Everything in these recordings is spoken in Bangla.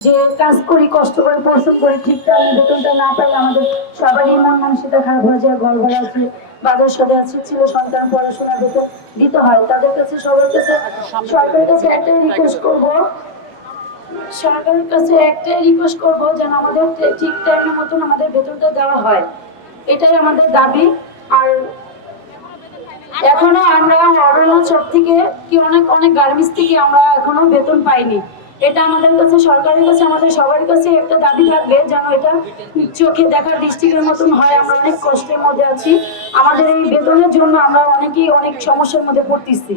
যে কাজ করি, কষ্ট করে, পরিশ্রম করে ঠিক টাইমে বেতনটা না পাইলে আমাদের সবারই মন মানসিকতা খারাপ হয়ে যায়। ঘর ভাড়া আছে, বাজার সদে আছে, ছিল সন্তান পড়াশোনা বেতন দিতে হয়। তাদের কাছে সবার কাছে সরকারের কাছে একটাই রিকোয়েস্ট করব, যেন আমাদের ঠিক টাইমের মতন আমাদের বেতনটা দেওয়া হয়। এটাই আমাদের দাবি। আর এখনো আমরা অরণ্যচর থেকে কি অনেক অনেক গার্মেন্টস থেকে আমরা এখনো বেতন পাইনি। এটা আমাদের কাছে, সরকারের কাছে, আমাদের সবার কাছে একটা দাবি থাকবে যেন এটা চোখে দেখার দৃষ্টির মতন হয়। আমরা অনেক কষ্টের মধ্যে আছি, আমাদের এই বেতনের জন্য আমরা অনেকেই অনেক সমস্যার মধ্যে পড়তেছি।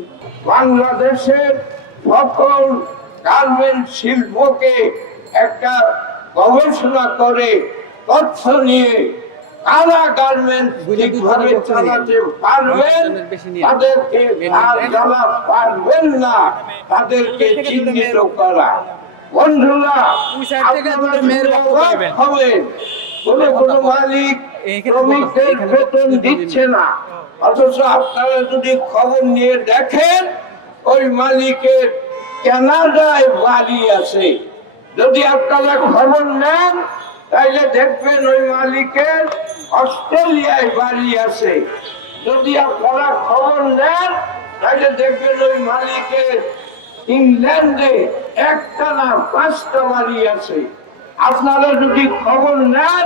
বাংলাদেশের সকল গার্মেন্ট শিল্পকে একটা গবেষণা করে তথ্য নিয়ে কারা গার্মেন্টস ঠিকভাবে চালাতে পারবেন, তাদেরকে আর যারা পারবেন না তাদেরকে চিহ্নিত করা। বন্ধুরা, হবেন কোনো মালিক শ্রমিকদের বেতন দিচ্ছে না, অথচ আপনারা যদি খবর নিয়ে দেখেন ওই মালিকের কানাডায় বাড়ি আছে। যদি আপনারা খবর নেন তাইলে দেখবেন ওই মালিকের অস্ট্রেলিয়ায় বাড়ি আছে। যদি আপনারা খবর নেন তাইলে দেখবেন ওই মালিকের ইংল্যান্ডে একটা না 5টা বাড়ি আছে। আপনারা যদি খবর নেন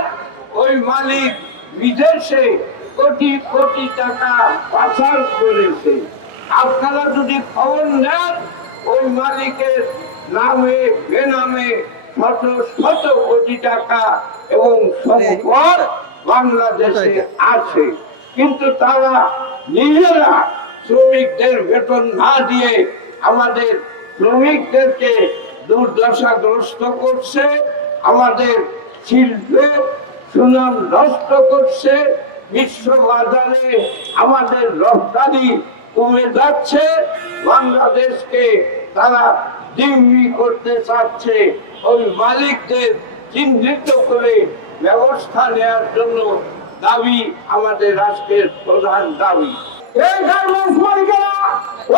ওই মালিক বিদেশে কোটি কোটি টাকা পাচার করেছে। আপনারা যদি খবর নেন ওই মালিকের নামে বেনামে শত শত কোটি টাকা এবং সম্পদ বাংলাদেশে আছে, কিন্তু তারা নিজেরা শ্রমিকদের বেতন না দিয়ে আমাদের শ্রমিকদেরকে দুর্দশাগ্রস্ত করছে, আমাদের শিল্পের সুনাম নষ্ট করছে। বিশ্ব বাজারে আমাদের রপ্তানি কমে যাচ্ছে, বাংলাদেশকে তারা জিম্মি করতে চাচ্ছে। ওই মালিকদের চিহ্নিত করে ব্যবস্থা নেওয়ার জন্য দাবি আমাদের রাষ্ট্রের প্রধান দাবি। এই গার্মেন্টস মালিকেরা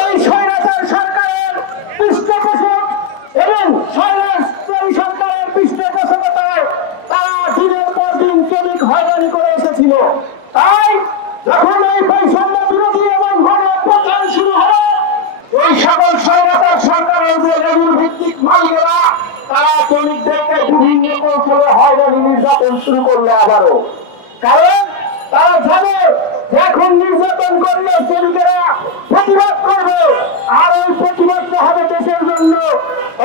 ওই স্বৈরাচার সরকারের পৃষ্ঠপোষক এবং স্বৈরাচারী সরকারের পৃষ্ঠপোষকতায় তারা দিনের পর দিন শ্রমিক হয়রানি করে এসেছিল। তাই যখন এই বৈষম্য বিরোধী এবং গণঅভ্যুত্থান শুরু হলো, এই সকল স্বৈরাচার সরকারের যে লেগুর ভিত্তিক মালিকেরা তারা শ্রমিকদেরকে বিভিন্ন কৌশলে হয়রানি নির্যাতন শুরু করলো আবারও। কারণ তারা জানে এখন নির্যাতন করলে শ্রমিকেরা প্রতিবাদ করবে, আর ওই প্রতিবাদটা হবে দেশের জন্য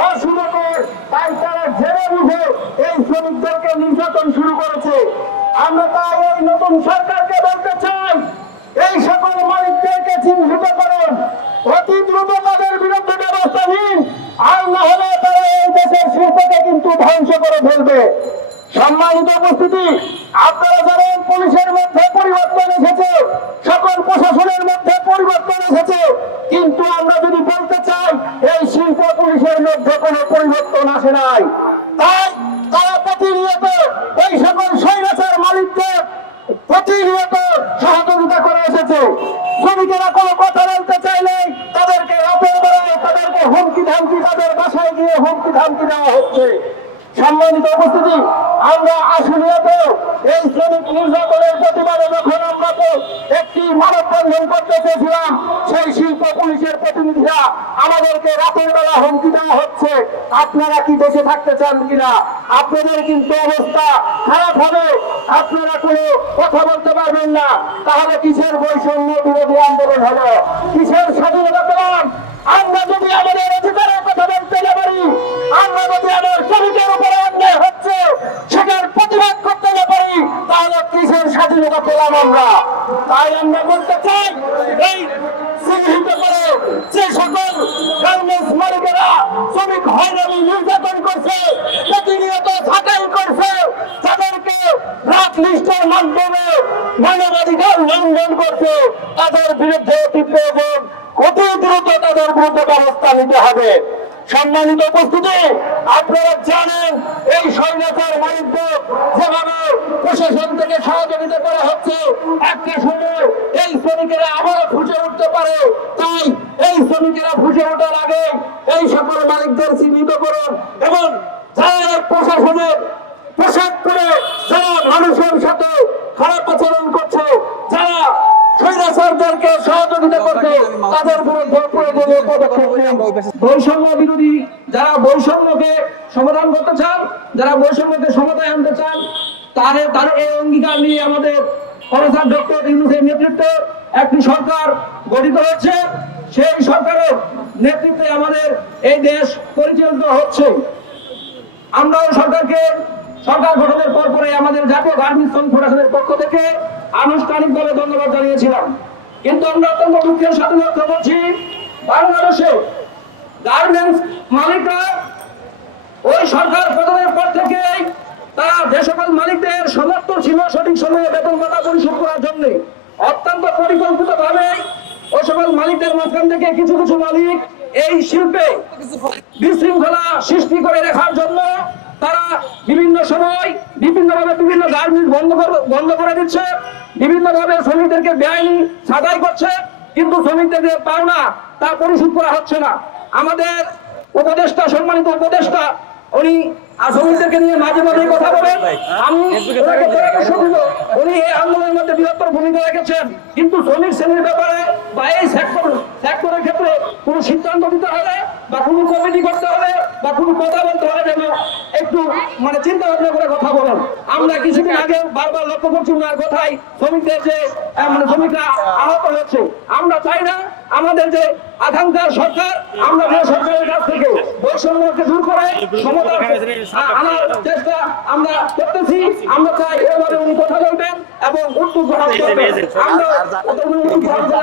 অশুভকর। তাই তারা জেনে বুঝে এই শ্রমিকদেরকে নির্যাতন শুরু করেছে। আমরা তাই এই নতুন সরকারকে বলতে চাই, এই সকল মালিকদেরকে চিহ্নিত করুন, অতি দ্রুত তাদের বিরুদ্ধে ব্যবস্থা নিন, আর না হলে তারা এই দেশের শিল্পকে কিন্তু ধ্বংস করে ফেলবে। সম্মানিত উপস্থিতি, আপনারা জানেন পুলিশের মধ্যে পরিবর্তন এসেছে, সকল প্রশাসনের মধ্যে পরিবর্তন এসেছে, কিন্তু আমরা যদি বলতে চাই এই শিল্প পুলিশের মধ্যে কোনো পরিবর্তন আসে নাই। তাই তারা প্রতিনিয়ত এই সকল স্বৈরাচার মালিকদের প্রতিনিয়ত সহযোগিতা করে এসেছে। শ্রমিকেরা কোনো কথা বলতে চাইলে তাদেরকে রাতের বেলায় তাদেরকে হুমকি ধামকি, তাদের বাসায় গিয়ে হুমকি ধামকি দেওয়া হচ্ছে। সম্মানিত উপস্থিতি, আমরা আসলেও এই শ্রমিক নির্যাতনের প্রতিবাদে যখন আমরা তো একটি মানববন্ধন করতে চেয়েছিলাম, সেই শিল্প পুলিশের প্রতিনিধিরা আমাদেরকে রাতের বেলা হুমকি দেওয়া হচ্ছে, আপনারা কি দেশে থাকতে চান কিনা, আপনাদের কিন্তু অবস্থা খারাপ হবে, আপনারা কোনো কথা বলতে পারবেন না, তাহলে কিসের বৈষম্য বিরোধী আন্দোলন হলো, কিসের স্বাধীনতা পেলাম? আমরা যদি আমাদের অধিকারের কথা বলতে না পারি, আমরা যদি আমার শ্রমিকের উপরে অন্যায় হচ্ছে সেটার প্রতিবাদ করতে না পারি, তাহলে কিসের স্বাধীনতা পেলাম আমরা? তাই আমরা বলতে চাই, এই চিহ্নিত করে যে সকল গার্মেন্টস মালিকেরা শ্রমিক হয়রানি নির্যাতন করছে, প্রতিনিয়ত ছাঁটাই করছে, তাদেরকে ব্ল্যাক লিস্টের মাধ্যমে মানবাধিকার লঙ্ঘন করছে, তাদের বিরুদ্ধে অতি দ্রুত তাদের বিরুদ্ধে ব্যবস্থা নিতে হবে। সম্মানিত উপস্থিতি, আপনারা জানেন এই স্বৈরাচার মালিকদের যেভাবে প্রশাসন থেকে সহযোগিতা করা হচ্ছে, একটা সময় এই শ্রমিকেরা আবারও ফুসে উঠতে পারে। তাই এই শ্রমিকেরা ফুসে ওঠার আগে এই সকল মালিকদের চিহ্নিত করুন এবং যারা পোশাক পরে যারা মানুষের সাথে খারাপ আচরণ করছে, যারা স্বৈরাচারদেরকে সহযোগিতা করছে, তাদের বিরুদ্ধে প্রয়োজনীয় পদক্ষেপ নেন। বৈষম্য বিরোধী যারা বৈষম্যকে সমাধান করতে চান, যারা বৈষম্যকে সমাধান আনতে চান, তার এই অঙ্গীকার নিয়ে আমাদের প্রফেসর ডক্টর ইউনূসের নেতৃত্বে একটি সরকার গঠিত হয়েছে। সেই সরকারের নেতৃত্বে আমাদের এই দেশ পরিচালিত হচ্ছে। আমরাও সরকার গঠনের পরে আমাদের জাতীয় গার্মেন্টস শ্রমিক ফেডারেশনের পক্ষ থেকে আনুষ্ঠানিকভাবে ধন্যবাদ জানিয়েছিলাম। কিন্তু আমরা অত্যন্ত দুঃখের সাথে লক্ষ্য করছি, বাংলাদেশে গার্মেন্টস মালিকরা ওই সরকার গঠনের পর থেকেই তারা যে সকল মালিকদের সমর্থ ছিল সঠিক সময়ে বেতন ভাতা পরিশোধ করার জন্য, অত্যন্ত পরিকল্পিতভাবে ওই সকল মালিকদের মাঝখান থেকে কিছু কিছু মালিক এই শিল্পে বিশৃঙ্খলা সৃষ্টি করে রাখার জন্য তারা বিভিন্ন সময় বিভিন্নভাবে বিভিন্ন গার্মেন্টস বন্ধ করে দিচ্ছে, বিভিন্নভাবে শ্রমিকদেরকে বেআইনি ছাঁটাই করছে, কিন্তু শ্রমিকদের পাওনা তা পরিশোধ করা হচ্ছে না। আমাদের উপদেষ্টা, সম্মানিত উপদেষ্টা, উনি শ্রমিকদেরকে নিয়ে মাঝে মাঝে কথা বলেন। আমি ওনাকে পরামর্শ দিব, উনি এই আন্দোলনের মধ্যে বৃহত্তর ভূমিকা রেখেছেন, কিন্তু শ্রমিক শ্রেণীর ব্যাপারে বা এই সেক্টরের ক্ষেত্রে কোনো সিদ্ধান্ত দিতে হলে বা কোনো কমিটি করতে হলে বা কোনো কথা বলতে হলে যেন একটু চিন্তা ভাবনা করে কথা বলেন। আমরা কিছুদিন আগে বারবার লক্ষ্য করছি ওনার কথাই শ্রমিকদের যে শ্রমিকরা আহত হচ্ছে। আমরা চাই না আমাদের যে আকাঙ্ক্ষার সরকার, আমরা যে সরকারের কাছ থেকে বৈষম্যকে দূর করে সমতা আনার চেষ্টা আমরা করতেছি। আমরা চাই এভাবে উনি কথা বলবেন এবং উদ্যোগ গ্রহণ করবেন। আমরা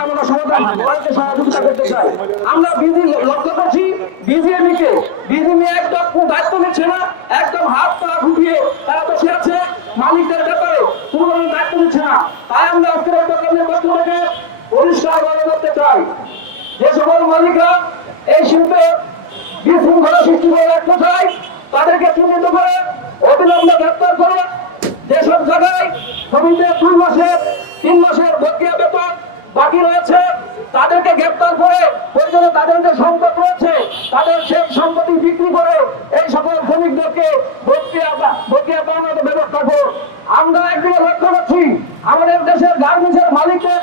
আমরা সমাধান করাতে সহযোগিতা করতে চাই। আমরা লক্ষ্য করছি বিজিএমই একদম দায়িত্ব নিচ্ছে না, একদম হাত পা ঢুকিয়ে তারা বসে আছে, মালিকদের ব্যাপারে কোনো দায়িত্ব নিচ্ছে না। তাই আমরা আজকের প্রোগ্রামের পক্ষ থেকে পরিষ্কার করতে চাই, যে সকল মালিকরা এই শিল্পে বিশৃঙ্খলা সৃষ্টি করে রাখতে চায় তাদেরকে চিহ্নিত করে অবিলম্বে গ্রেপ্তার করে, যেসব জায়গায় শ্রমিকদের 2 মাসের 3 মাসের বকেয়া বেতন বাকি রয়েছে তাদেরকে গ্রেপ্তার করে প্রয়োজনে তাদের যে সম্পদ রয়েছে তাদের সেই সম্পত্তি বিক্রি করে এই সকল শ্রমিকদেরকে বকেয়া পাওনার ব্যবস্থা করুন। আমরা একদিকে লক্ষ্য করছি আমাদের দেশের গার্মেন্টসের মালিকদের